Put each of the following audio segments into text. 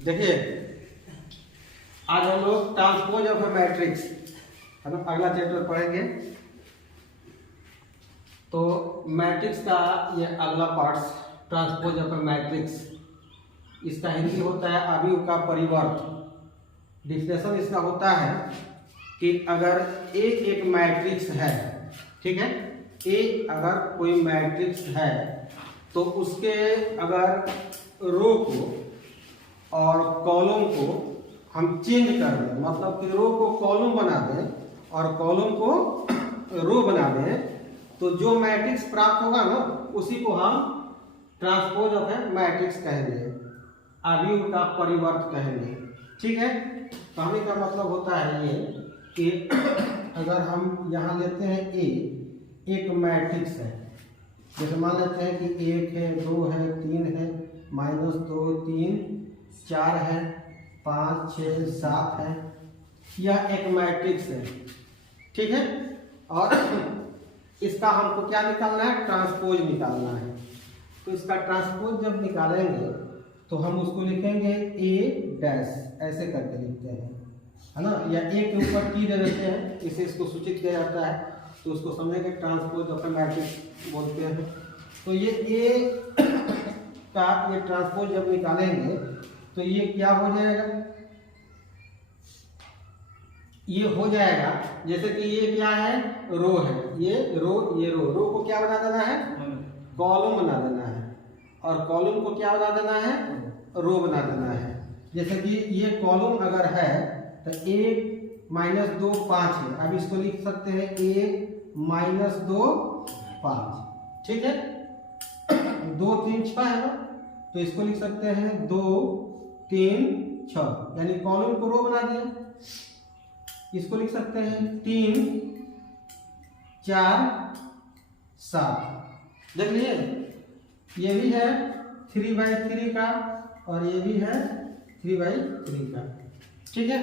देखिए आज हम लोग ट्रांसपोज ऑफ ए मैट्रिक्स है ना अगला चैप्टर पढ़ेंगे। तो मैट्रिक्स का ये अगला part transpose of A matrix, इसका हिंदी होता है अवयव का परिवर्त। डिफिनेशन इसका होता है कि अगर एक मैट्रिक्स है, ठीक है, अगर कोई मैट्रिक्स है तो उसके अगर रो को और कॉलम को हम चेंज कर दें, मतलब कि रो को कॉलम बना दें और कॉलम को रो बना दें, तो जो मैट्रिक्स प्राप्त होगा ना उसी को हम ट्रांसपोज ऑफ ए मैट्रिक्स कहेंगे, अवयव का परिवर्त कहेंगे। ठीक है, कहने का मतलब होता है ये कि अगर हम यहाँ लेते हैं एक मैट्रिक्स है, जैसे मान लेते हैं कि 1 है, 2 है, 3 है, -2 3 4 है, 5 6 7 है, यह एक मैट्रिक्स है। ठीक है, और इसका हमको क्या निकालना है, ट्रांसपोज निकालना है। तो इसका ट्रांसपोज जब निकालेंगे तो हम उसको लिखेंगे A' ऐसे करके लिखते हैं, है ना, या A के ऊपर T दे देते हैं, इसे इसको सूचित किया जाता है, तो उसको समझेंगे ट्रांसपोज ऑफ ए मैट्रिक्स बोलते हैं। तो ये A का ये ट्रांसपोज जब निकालेंगे तो ये क्या हो जाएगा, ये हो जाएगा जैसे कि ये क्या है, रो है, ये रो को क्या बना देना है, कॉलम बना देना है, और कॉलम को क्या बना देना है, रो बना देना है। जैसे कि ये कॉलम अगर है तो 1 - 2 5 है, अब इसको लिख सकते हैं 1 - 2 5। ठीक है, 2 3 6 है ना, तो इसको लिख सकते हैं 2 3 6, यानी कॉलम को रो बना दिया। इसको लिख सकते हैं 3 4 7। देख लिए, ये भी है 3/3 का और ये भी है 3/3 का। ठीक है,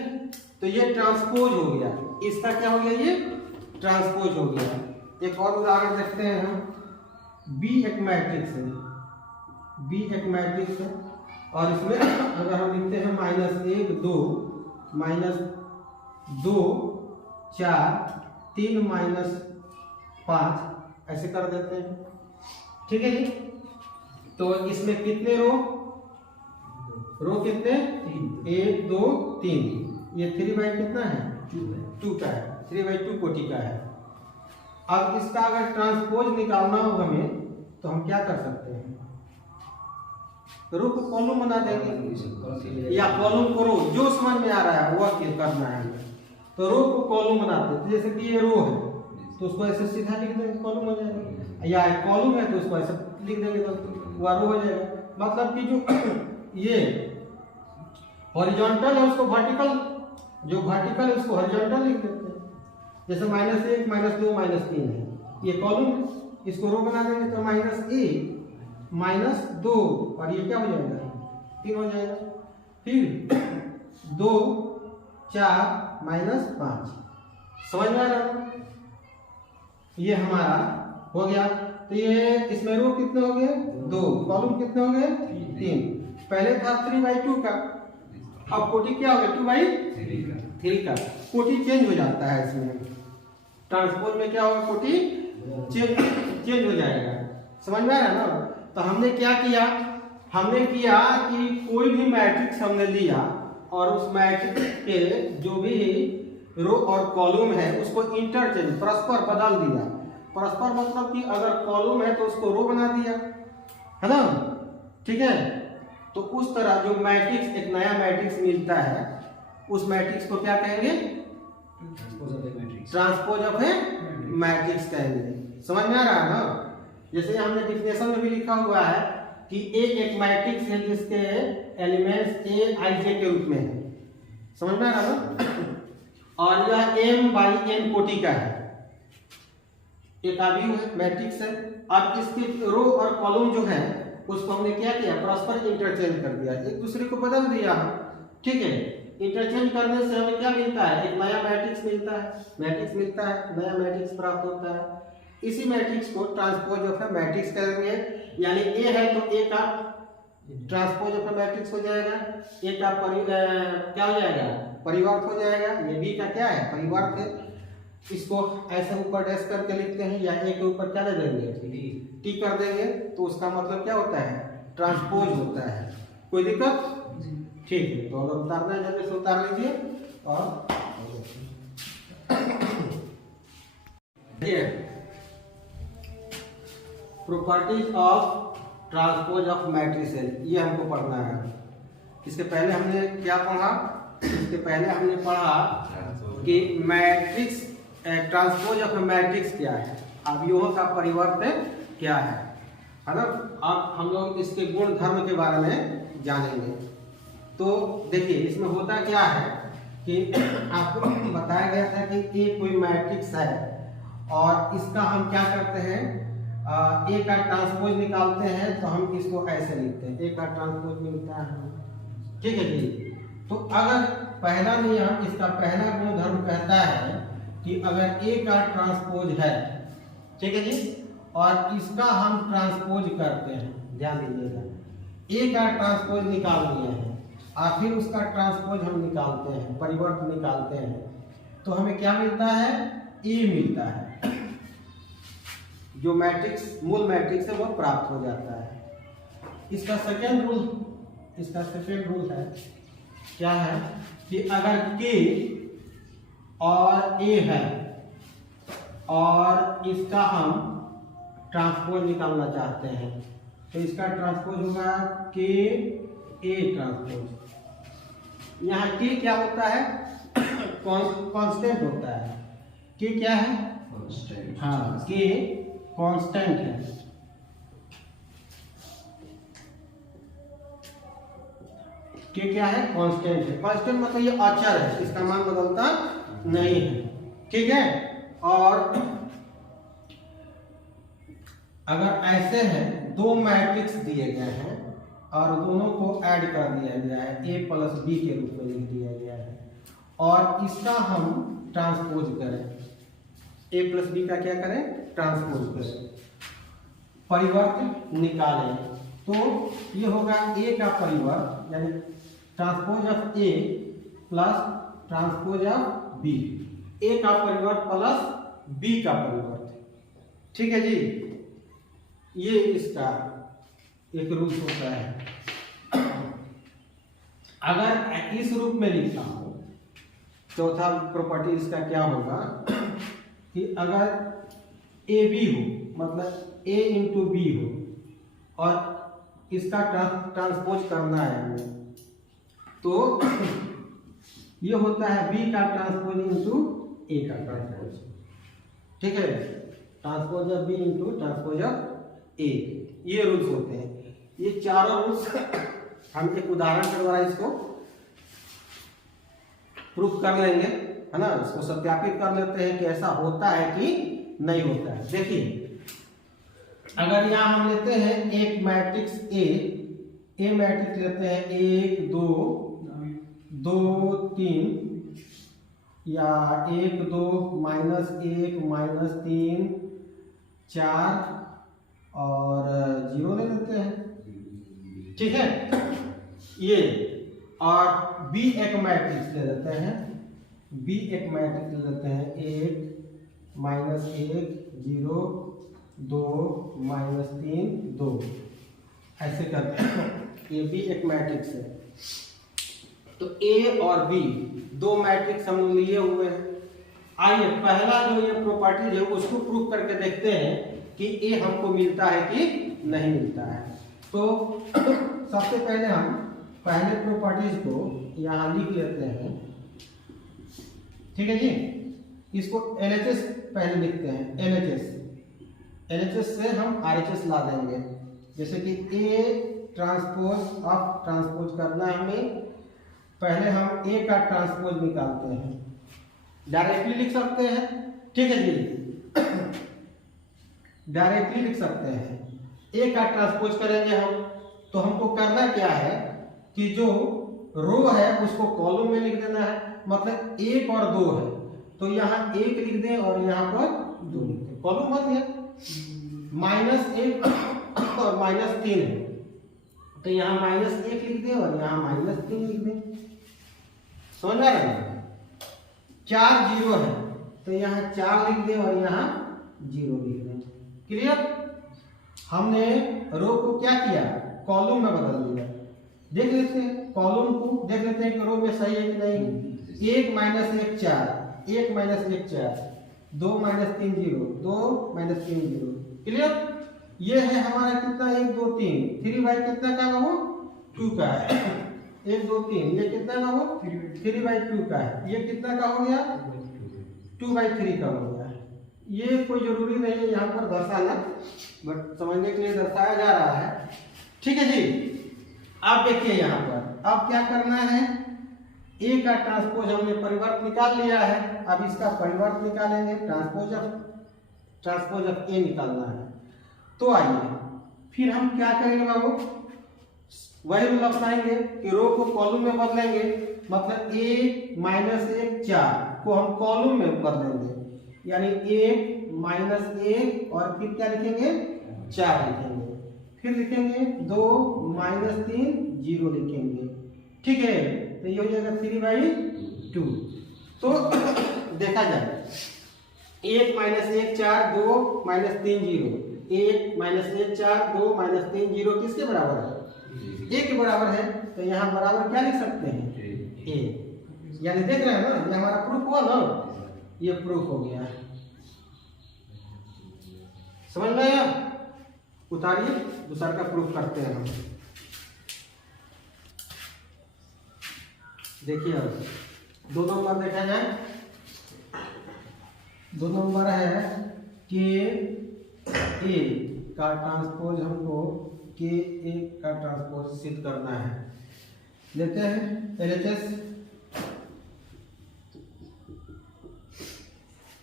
तो ये ट्रांसपोज हो गया, इसका क्या हो गया, ये ट्रांसपोज हो गया। एक और उदाहरण देखते हैं हम, B एक मैट्रिक्स है, B एक मैट्रिक्स है और इसमें अगर हम लिखते हैं -1 2 -2 4 3 -5 ऐसे कर देते हैं। ठीक है जी, तो इसमें कितने रो कितने, 1 2 3, ये 3 कितना है, 2 का है, 3/2 कोटि का है। अब इसका अगर ट्रांसपोज निकालना हो हमें तो हम क्या कर सकते हैं, रो को कॉलम बना देंगे या कॉलम को रो, जो समझ में आ रहा है वह करना है। तो रो को कॉलम बनाते हैं, तो जैसे कि ये रो है तो उसको ऐसे सीधा लिख देंगे, कॉलम हो जाएगा, या कॉलम है तो उसको ऐसे लिख देंगे तो वह रो हो जाएगा। मतलब कि जो ये हॉरिजॉन्टल है उसको वर्टिकल, जो वर्टिकल है उसको हॉरिजॉन्टल लिख देते हैं। जैसे -1 -2 -3 है, ये कॉलम, इसको रो बना देंगे तो -1 -2 और ये क्या हो जाएगा, 3 हो जाएगा। फिर 2 4 -5, समझ में आ रहा है, ये हमारा हो गया। तो ये इसमें रो कितने हो गए, 2, कॉलम कितने हो गए, 3। पहले था 3/2 का, अब कोटि क्या हो गया, 2/3 का। कोटि चेंज हो जाता है इसमें, ट्रांसपोज में क्या होगा, कोटि चेंज हो जाएगा। समझ में आ रहा है ना। तो हमने क्या किया, हमने किया कि कोई भी मैट्रिक्स हमने लिया और उस मैट्रिक्स के जो भी रो और कॉलम है उसको इंटरचेंज, परस्पर बदल दिया। परस्पर मतलब कि अगर कॉलम है तो उसको रो बना दिया, है ना। ठीक है, तो उस तरह जो मैट्रिक्स, एक नया मैट्रिक्स मिलता है, उस मैट्रिक्स को क्या कहेंगे, ट्रांसपोज ऑफ ए मैट्रिक्स कहेंगे। समझ में आ रहा है ना। जैसे हमने डिफिनेशन में भी लिखा हुआ है कि एक मैट्रिक्स है जिसके एलिमेंट्स A i j के रूप में है, समझ में आ रहा है ना, और यह m/n कोटि का है, एक अवयव है, मैट्रिक्स है। अब इसके रो और कॉलम जो है उसको हमने क्या किया, परस्पर इंटरचेंज कर दिया, एक दूसरे को बदल दिया। ठीक है, इंटरचेंज करने से हमें क्या मिलता है, एक नया मैट्रिक्स मिलता है, नया मैट्रिक्स प्राप्त होता है। इसी मैट्रिक्स को ट्रांसपोज ऑफ ए मैट्रिक्स करेंगे, यानी A है तो A का ट्रांसपोज ऑफ मैट्रिक्स हो जाएगा, ए का क्या हो जाएगा, परिवर्त हो जाएगा। ये बी का क्या है, परिवर्त है। इसको ऐसे ऊपर डैश करके लिखते हैं, या ए के ऊपर क्या दे देंगे, टी कर देंगे, तो उसका मतलब क्या होता है, ट्रांसपोज होता है। कोई दिक्कत? ठीक है, तो अगर उतारना है जल्दी से उतार लीजिए। और properties of transpose of matrices, ये हमको पढ़ना है। इसके पहले हमने क्या पढ़ा, इसके पहले हमने पढ़ा कि मैट्रिक्स ट्रांसपोज ऑफ मैट्रिक्स क्या है, अवयवों का परिवर्तन क्या है ना। अब हम लोग इसके गुण धर्म के बारे में जानेंगे। तो देखिए इसमें होता क्या है कि आपको बताया गया था कि ए कोई मैट्रिक्स है और इसका हम क्या करते हैं, ए का ट्रांसपोज निकालते हैं, तो हम इसको ऐसे लिखते हैं, ए का ट्रांसपोज मिलता है। ठीक है जी। तो अगर पहला नियम, इसका पहला गुणधर्म कहता है कि अगर ए का ट्रांसपोज है, ठीक है जी, और इसका हम ट्रांसपोज करते हैं, ध्यान दीजिएगा, ए का ट्रांसपोज निकाल लिए हैं और फिर उसका ट्रांसपोज हम निकालते हैं, परिवर्त निकालते हैं, तो हमें क्या मिलता है, ए मिलता है। जो मैट्रिक्स, मूल मैट्रिक्स है वो प्राप्त हो जाता है। इसका सेकेंड रूल है क्या है कि अगर के और ए है और इसका हम ट्रांसपोज निकालना चाहते हैं, तो इसका ट्रांसपोज होगा के ए ट्रांसपोज। यहाँ के क्या होता है, कांस्टेंट होता है। के क्या है, हाँ, के कांस्टेंट है। के क्या है, कांस्टेंट है। कांस्टेंट मतलब ये अचर है, इसका मान बदलता नहीं है। ठीक है। और अगर ऐसे है, दो मैट्रिक्स दिए गए हैं और दोनों को ऐड कर दिया गया है, a प्लस बी के रूप में लिख दिया गया है, और इसका हम ट्रांसपोज करें, a प्लस बी का क्या करें, ट्रांसपोज करें, परिवर्त निकालें, तो ये होगा a का परिवर्त, यानी transpose of a plus transpose of b, a का परिवर्त प्लस b का परिवर्त। ठीक है जी। ये इसका एक रूप होता है। अगर इस रूप में लिखा हो, चौथा प्रॉपर्टी इसका क्या होगा कि अगर ए बी हो, मतलब a इंटू बी हो और इसका ट्रांसपोज करना है हमें, तो ये होता है b का ट्रांसपोज इंटू a का ट्रांसपोज। ठीक है, transpose of b into transpose of a, ये रूल्स होते हैं। ये चारों रूल्स हम एक उदाहरण के द्वारा इसको प्रूफ कर लेंगे, है ना, इसको सत्यापित कर लेते हैं कि ऐसा होता है कि नहीं होता है। देखिए, अगर यहाँ हम लेते हैं एक मैट्रिक्स ए मैट्रिक्स लेते हैं 1 2 2 3, या 1 2 -1 -3 4 और 0 ले लेते हैं। ठीक है, ये और बी एक मैट्रिक्स ले लेते हैं, बी एक मैट्रिक्स ले लेते हैं 1 -1 0 2 -3 2, ऐसे करते हैं। ये बी एक मैट्रिक्स है, तो ए और बी दो मैट्रिक्स हम लिए हुए हैं। आइए पहला जो ये प्रॉपर्टी है उसको प्रूफ करके देखते हैं कि ए हमको मिलता है कि नहीं मिलता है। तो सबसे पहले हम पहले प्रॉपर्टीज को यहाँ लिख लेते हैं। ठीक है जी, इसको LHS पहले लिखते हैं, LHS से हम RHS ला देंगे। जैसे कि A ट्रांसपोज ऑफ ट्रांसपोज करना है हमें, पहले हम A का ट्रांसपोज निकालते हैं, डायरेक्टली लिख सकते हैं। ठीक है जी, डायरेक्टली लिख सकते हैं। A का ट्रांसपोज करेंगे हम, तो हमको करना क्या है कि जो रो है उसको कॉलम में लिख देना है। मतलब 1 और 2 है, तो यहाँ 1 लिख दें और यहाँ पर 2 लिख दें, कॉलम बन गया। -1 और -3 है, तो यहाँ -1 लिख दें और यहाँ -3 लिख दें। समझ में आ रहा है? 4 जीरो है तो यहाँ 4 लिख दें और यहाँ 0 लिख दें। क्लियर? हमने रो को क्या किया, कॉलम में बदल दिया। देख लेते हैं कॉलम को, देख लेते हैं कि रो में सही है कि नहीं। 1 -1 4, 1 -1 4, 2 -3 0, 2 -3 0। क्लियर? ये है हमारा कितना, 1 2 3, 3 बाई कितना का वो 2 का है। 1 2 3, ये कितना का वो 3 बाई 2 का है। ये कितना का हो गया, 2 बाई 3 का हो गया। ये कोई जरूरी नहीं है यहाँ पर दर्शाना, बट समझने के लिए दर्शाया जा रहा है। ठीक है जी। अब देखिए यहाँ पर अब क्या करना है, ए का ट्रांसपोज हमने परिवर्त निकाल लिया है। अब इसका परिवर्त निकालेंगे, ट्रांसपोज ऑफ ए निकालना है। तो आइए फिर हम क्या करेंगे बाबू, वही रूल अपनाएंगे कि रो को कॉलम में बदलेंगे। मतलब A - 1 4 को हम कॉलम में बदलेंगे, यानी 1 - 1 और फिर क्या लिखेंगे, 4 लिखेंगे। फिर लिखेंगे 2 - 3 0 लिखेंगे। ठीक है, तो ये हो जाएगा 3/2। तो देखा जाए 1 - 1 4, 2 - 3 0, 1 - 1 4, 2 - 3 0 किसके बराबर है, ए के बराबर है। तो यहाँ बराबर क्या लिख सकते हैं, ए। यानी देख रहे हैं ना, ये हमारा प्रूफ हुआ ना, ये प्रूफ हो गया। समझ में आया? उतारिए, दूसरा का प्रूफ करते हैं हम। देखिए अब 2 नंबर देखा जाए। 2 नंबर है कि ए का ट्रांसपोज हमको के ए का ट्रांसपोज सिद्ध करना है। लेते हैं LHS।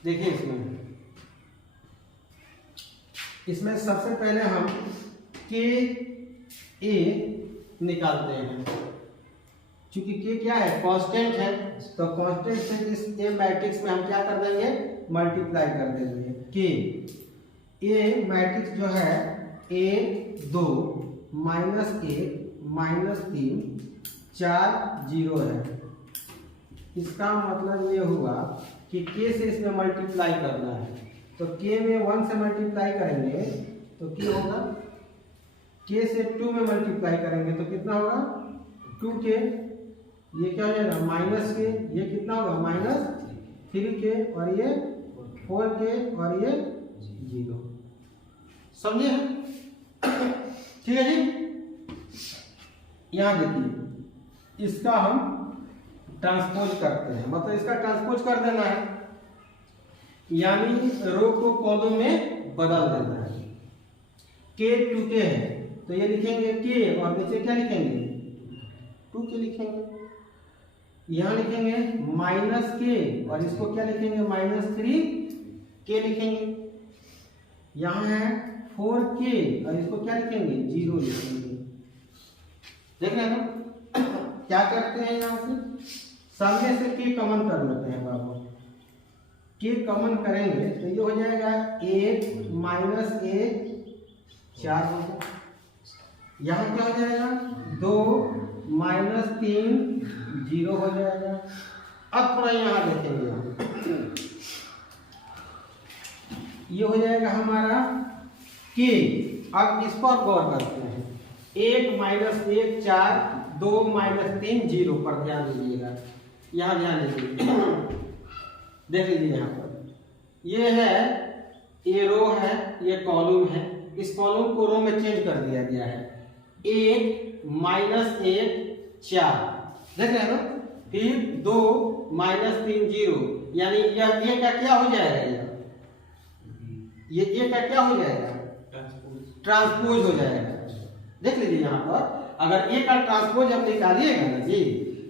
देखिए इसमें सबसे पहले हम के ए निकालते हैं। क्योंकि के क्या है, कांस्टेंट है, तो कांस्टेंट से इस ए मैट्रिक्स में हम क्या कर देंगे, मल्टीप्लाई कर देंगे। के ए मैट्रिक्स जो है A 2 -1 -3 4 0 है। इसका मतलब ये हुआ कि के से इसमें मल्टीप्लाई करना है। तो के में 1 से मल्टीप्लाई करेंगे तो क्या होगा, के से 2 में मल्टीप्लाई करेंगे तो कितना होगा, 2k। ये क्या हो जाएगा, -k। ये कितना होगा, -3k, और ये 4k, और ये 0। समझे? ठीक है जी। यहां देखिए इसका हम ट्रांसपोज करते हैं, मतलब इसका ट्रांसपोज कर देना है, यानी रो को कॉलम में बदल देना है। k 2k है तो ये लिखेंगे k और नीचे क्या लिखेंगे, 2k लिखेंगे। यहां लिखेंगे -k और इसको क्या लिखेंगे, -3k लिखेंगे। यहां है 4k और इसको क्या लिखेंगे, 0 लिखेंगे। देख रहे हैं क्या करते हैं, यहां से सामने से k कॉमन कर लेते हैं बाबू। k कॉमन करेंगे तो ये हो जाएगा 1 - 1 4 होगा। यहाँ क्या हो जाएगा, 2 - 3 0 हो जाएगा। अब थोड़ा यहाँ देखेंगे हम, ये हो जाएगा हमारा k। अब इस पर गौर करते हैं, 1 - 1 4, 2 - 3 0 पर ध्यान दीजिएगा। यहाँ ध्यान दीजिए, देख लीजिए यहाँ पर ये है, ये रो है, ये कॉलम है। इस कॉलम को रो में चेंज कर दिया गया है। 1 - 1 4, देख रहे हैं ना। फिर 2 - 3 0, यानी यह ए का क्या हो जाएगा, ये ए का क्या हो जाएगा, ट्रांसपोज हो जाएगा। देख लीजिए यहाँ पर, अगर ए का ट्रांसपोज आप निकालिएगा ना जी,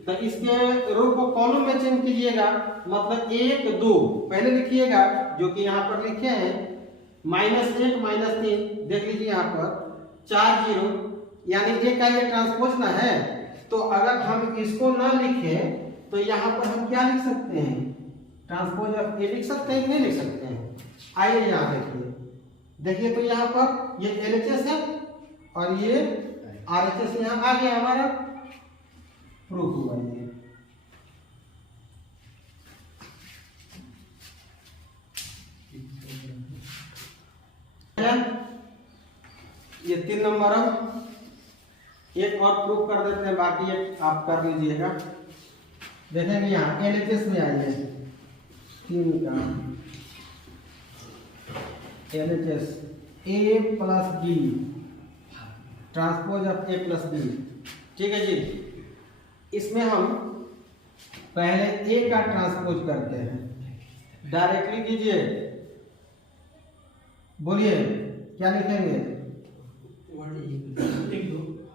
तो इसके रो को कॉलम में चेंज कीजिएगा। मतलब 1 2 पहले लिखिएगा, जो कि यहाँ पर लिखे हैं -1 -3। देख लीजिए यहाँ पर 4 0, यानी ए का ये ट्रांसपोज ना है। तो अगर हम इसको ना लिखें तो यहाँ पर हम क्या लिख सकते हैं, ट्रांसपोज ऑफ ए लिख सकते हैं कि नहीं लिख सकते हैं। आइए यहाँ देखिए, देखिए तो यहाँ पर ये LHS है और ये RHS यहाँ आ गया हमारा, प्रूफ हुआ ये 3 नंबर। एक और प्रूफ कर देते हैं, बाकी एक आप कर लीजिएगा। देखेंगे यहाँ LHS में आइए 3 का LHS A plus B transpose of A plus B। ठीक है जी, इसमें हम पहले A का ट्रांसपोज करते हैं, डायरेक्टली कीजिए, बोलिए क्या लिखेंगे?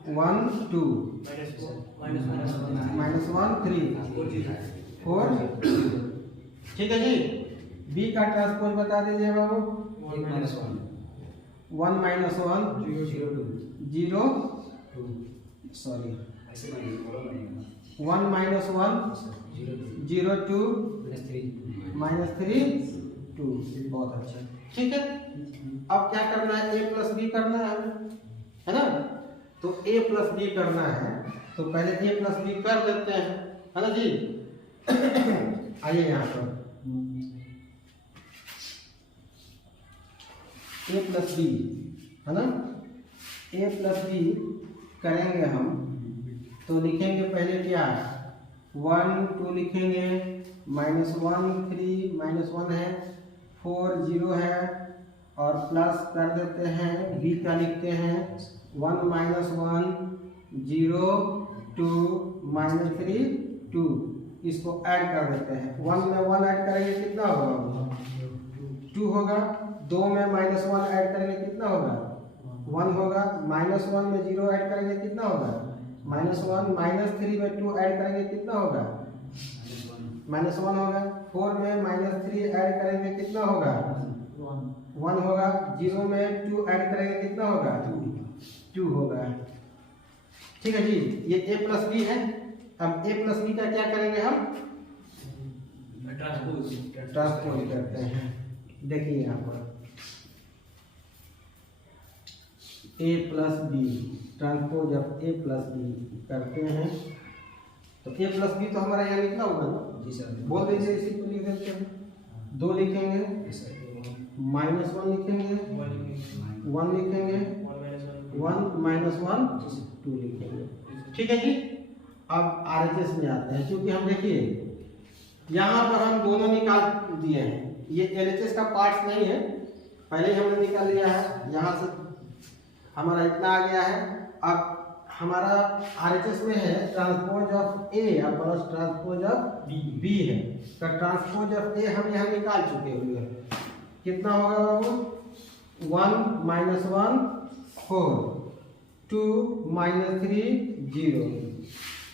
1 2 -1 3 4। ठीक है जी, B का ट्रांसपोज बता दीजिए बाबू। 1 -1 0 सॉरी 1 -1 0 2 -3 2। बहुत अच्छा, ठीक है। अब क्या करना है? A प्लस बी करना है ना? तो A प्लस बी करना है, तो पहले A प्लस बी कर देते हैं, है ना जी। आइए यहाँ पर A प्लस बी है ना, A प्लस बी करेंगे हम, तो लिखेंगे पहले क्या? 1 2 लिखेंगे, -1 3 -1 है, 4 0 है, और प्लस कर देते हैं, B का लिखते हैं 1 -1 0 2 -3 2। इसको ऐड कर देते हैं, 1 में 1 ऐड करेंगे कितना होगा? 2 होगा। 2 में -1 ऐड करेंगे कितना होगा? 1 होगा। -1 में 0 ऐड करेंगे कितना होगा? -1। -3 में 2 ऐड करेंगे कितना होगा? -1 होगा। 4 में -3 ऐड करेंगे कितना होगा? 1 होगा। 0 में 2 ऐड करेंगे कितना होगा? 2 होगा। ठीक है जी, ये A प्लस बी है। अब A प्लस बी का क्या करेंगे हम? ट्रांसपोज करते हैं। देखिए यहाँ पर A plus B transpose of A plus B करते हैं, तो A प्लस बी तो हमारा यहाँ लिखना होगा ना जी सर। बोल दीजिए, इसी को लिख देते हैं। 2 लिखेंगे, -1 लिखेंगे, 1 लिखेंगे, 1 -1 2 लिखेंगे। ठीक है जी। अब RHS में आते हैं, क्योंकि हम देखिए यहाँ पर हम दोनों निकाल दिए हैं, ये LHS का पार्ट नहीं है, पहले ही हमने निकाल लिया है। यहाँ से हमारा इतना आ गया है। अब हमारा RHS में है transpose of A plus transpose of B है, तो ट्रांसपोज ऑफ A हम यहाँ निकाल चुके हुए हैं। कितना होगा बाबू? 1 -1 4 2 -3 0,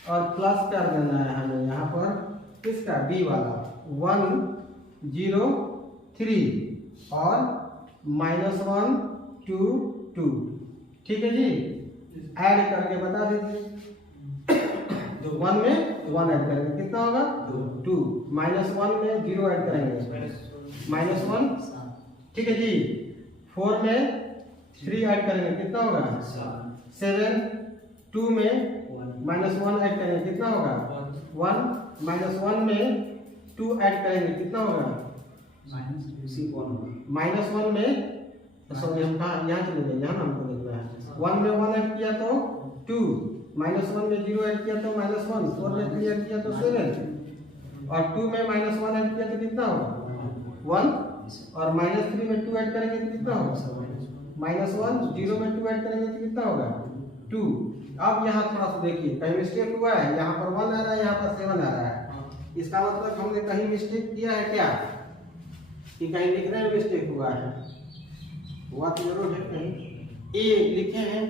और प्लस कर देना है हमें यहाँ पर किसका? B वाला 1 0 3 और -1 2 2। ठीक है जी, ऐड करके बता दीजिए। 1 में 1 ऐड करेंगे कितना होगा? 2। -1 में 0 ऐड करेंगे -1। ठीक है जी। 4 में 3 ऐड करेंगे कितना होगा? 7। 2 में -1 ऐड करेंगे कितना होगा? 1। -1 में 2 ऐड करेंगे कितना होगा? -1 में सॉरी हम कहाँ यहाँ चले गए, यहाँ हमको देखना है। 1 में 1 ऐड किया तो 2, -1 में 0 ऐड किया तो -1, 4 में 3 ऐड किया तो 7, और 2 में -1 ऐड किया तो कितना होगा? 1, और -3 में 2 ऐड करेंगे तो कितना होगा? -1। 0 में 2 ऐड करेंगे तो कितना होगा? 2। अब यहाँ थोड़ा सा देखिए, कहीं मिस्टेक हुआ है? यहाँ पर 1 आ रहा है, यहाँ पर 7 आ रहा है। इसका मतलब हमने कहीं मिस्टेक किया है क्या, कि कहीं लिखने में मिस्टेक हुआ है? हुआ तो जरूर है कहीं। A लिखे हैं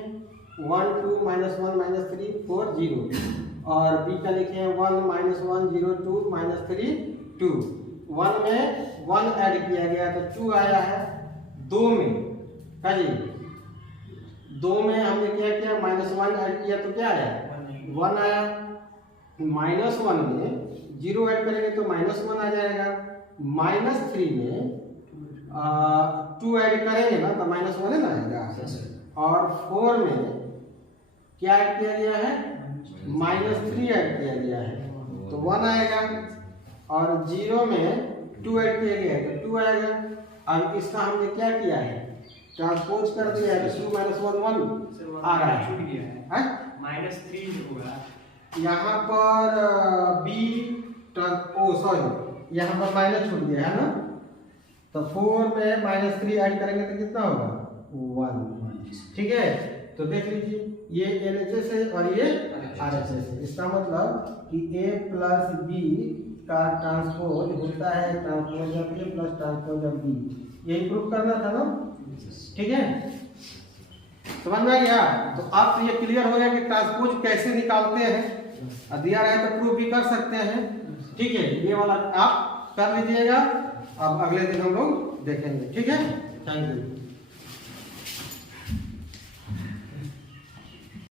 1 2 -1 -3 4 0, और B का लिखे हैं 1 -1 0 2 -3 2। 1 में 1 ऐड किया गया तो 2 आया है। 2 में का जी 2 में हमने क्या किया? -1 ऐड किया तो क्या आया? 1 आया। -1 में 0 ऐड करेंगे तो -1 आ जाएगा। -3 में 2 ऐड करेंगे ना तो -1 है ना आएगा। और 4 में क्या ऐड किया गया है, -3 ऐड किया गया है, तो 1 आएगा। और 0 में 2 ऐड किया गया है तो 2 आएगा। अब इसका हमने क्या किया है, ट्रांसपोज कर दिया है, 2 - 1 1 आ रहा है, -3 होगा यहाँ पर सॉरी यहाँ पर माइनस छूट गया है ना, तो 4 में -3 ऐड करेंगे तो कितना होगा, 1। ठीक है, तो देख लीजिए ये LHS है और ये RHS है। इसका मतलब कि A + B का ट्रांसपोज होता है transpose of A + transpose of B, यही प्रूफ करना था ना। ठीक है, समझ में आ गया। तो आप तो ये क्लियर हो गया कि ट्रांसपोज कैसे निकालते हैं, दिया रहे तो प्रूफ भी कर सकते हैं। ठीक है, ये वाला आप कर लीजिएगा, अब अगले दिन हम लोग देखेंगे। ठीक है, थैंक यू।